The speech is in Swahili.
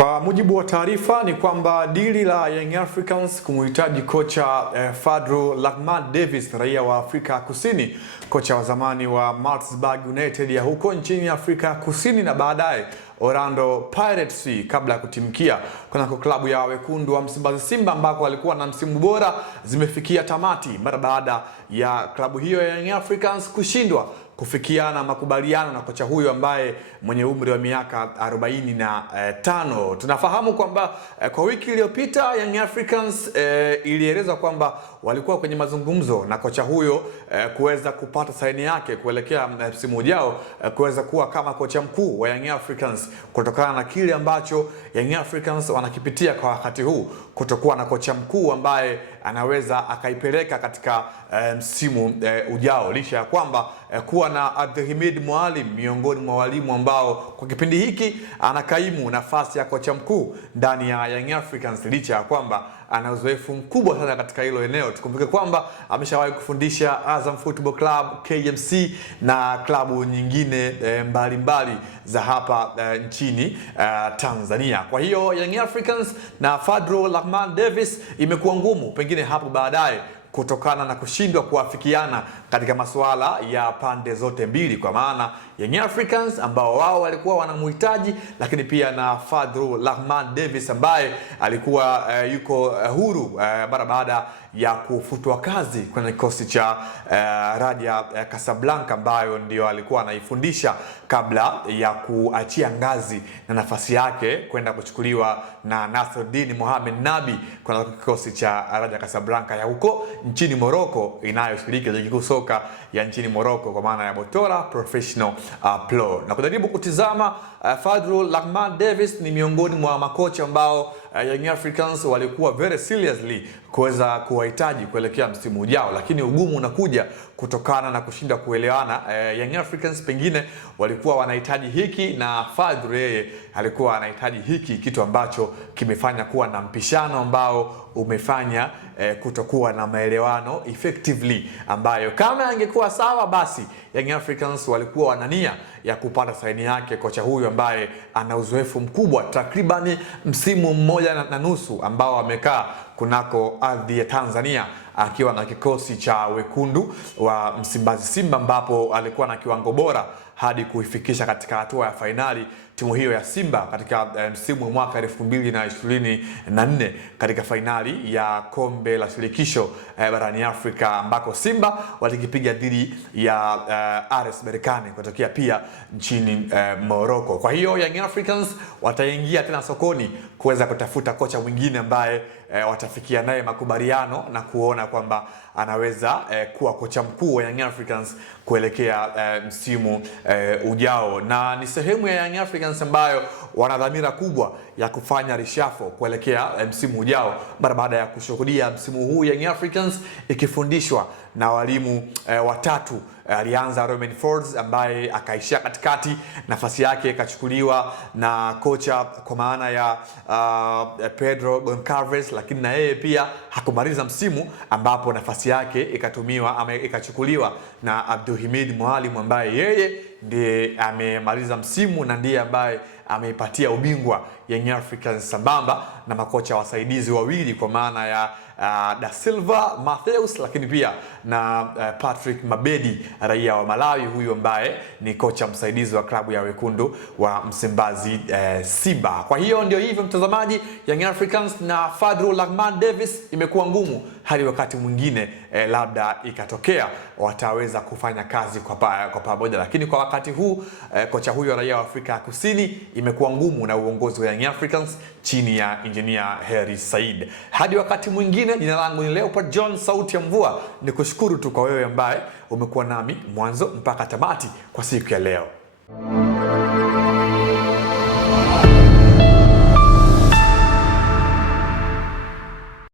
Kwa mujibu wa taarifa ni kwamba dili la Young Africans kumuhitaji kocha Fadlu Rahman Davis, raia wa Afrika Kusini, kocha wa zamani wa Maritzburg United ya huko nchini Afrika Kusini na baadaye Orlando Pirates kabla ya kutimkia kunako klabu ya wekundu wa Msimbazi Simba ambako alikuwa na msimu bora zimefikia tamati mara baada ya klabu hiyo ya Young Africans kushindwa kufikiana makubaliano na kocha huyo ambaye mwenye umri wa miaka 45. Tunafahamu kwamba kwa wiki iliyopita Young Africans ilieleza kwamba walikuwa kwenye mazungumzo na kocha huyo kuweza kupata saini yake kuelekea msimu ujao kuweza kuwa kama kocha mkuu wa Young Africans, kutokana na kile ambacho Young Africans wanakipitia kwa wakati huu, kutokuwa na kocha mkuu ambaye anaweza akaipeleka katika msimu ujao, licha ya kwamba kuwa na Abdelhamid Mwalim miongoni mwa walimu ambao kwa kipindi hiki anakaimu nafasi ya kocha mkuu ndani ya Young Africans, licha ya kwamba ana uzoefu mkubwa sana katika hilo eneo. Tukumbuke kwamba ameshawahi kufundisha Azam Football Club, KMC na klabu nyingine mbalimbali za hapa nchini Tanzania. Kwa hiyo Young Africans na Fadlu Rahman Davis imekuwa ngumu pengine hapo baadaye kutokana na kushindwa kuafikiana katika masuala ya pande zote mbili, kwa maana Young Africans ambao wao walikuwa wanamhitaji, lakini pia na Fadlu Rahman Davis ambaye alikuwa yuko huru mara baada ya kufutwa kazi kwenye kikosi cha Raja Casablanca ambayo ndio alikuwa anaifundisha kabla ya kuachia ngazi na nafasi yake kwenda kuchukuliwa na Nasruddin Mohamed Nabi kwenye kikosi cha Raja Casablanca ya huko nchini Morocco inayoshiriki ligi kuu soka ya nchini Morocco kwa maana ya Botola Professional Pro. Na kujaribu kutizama Fadlu Rahman Davis ni miongoni mwa makocha ambao Young Africans walikuwa very seriously kuweza kuwahitaji kuelekea msimu ujao, lakini ugumu unakuja kutokana na kushinda kuelewana. Young Africans pengine walikuwa wanahitaji hiki na Fadlu yeye alikuwa anahitaji hiki, kitu ambacho kimefanya kuwa na mpishano ambao umefanya kutokuwa na maelewano effectively, ambayo kama angekuwa sawa basi Young Africans walikuwa wanania ya kupata saini yake kocha huyu ambaye ana uzoefu mkubwa, takriban msimu mmoja na nusu ambao amekaa kunako ardhi ya Tanzania akiwa na kikosi cha wekundu wa Msimbazi Simba, ambapo alikuwa na kiwango bora hadi kuifikisha katika hatua ya fainali timu hiyo ya Simba katika msimu wa mwaka 2024 katika fainali ya kombe la shirikisho barani Afrika, ambako Simba walikipiga dhidi ya RS Berkane kutokea pia nchini Morocco. Kwa hiyo Young Africans wataingia tena sokoni kuweza kutafuta kocha mwingine ambaye watafikia naye makubaliano na kuona kwamba anaweza kuwa kocha mkuu wa Young Africans kuelekea msimu ujao, na ni sehemu ya Young Africans ambayo wana dhamira kubwa ya kufanya reshuffle kuelekea msimu ujao mara baada ya kushuhudia msimu huu Young Africans ikifundishwa na walimu watatu. Alianza Romain Folz ambaye akaishia katikati, nafasi yake ikachukuliwa na kocha kwa maana ya Pedro Goncalves, lakini na yeye pia hakumaliza msimu, ambapo nafasi yake ikachukuliwa na Abdelhamid Mwalim ambaye yeye ndiye amemaliza msimu na ndiye ambaye ameipatia ubingwa Young Africans sambamba na makocha wasaidizi wawili kwa maana ya Da Silva Matheus, lakini pia na Patrick Mabedi raia wa Malawi, huyu ambaye ni kocha msaidizi wa klabu ya wekundu wa Msimbazi Simba. Kwa hiyo ndio hivyo mtazamaji, Young Africans na Fadlu Rahman Davis imekuwa ngumu, hadi wakati mwingine labda ikatokea wataweza kufanya kazi kwa pamoja, lakini kwa wakati huu kocha huyo raia wa Afrika Kusini imekuwa ngumu na uongozi wa Young Africans chini ya Engineer Hersi Said. Hadi wakati mwingine, jina langu ni Leopard John, sauti ya mvua. Nikushukuru tu kwa wewe ambaye umekuwa nami mwanzo mpaka tamati kwa siku ya leo.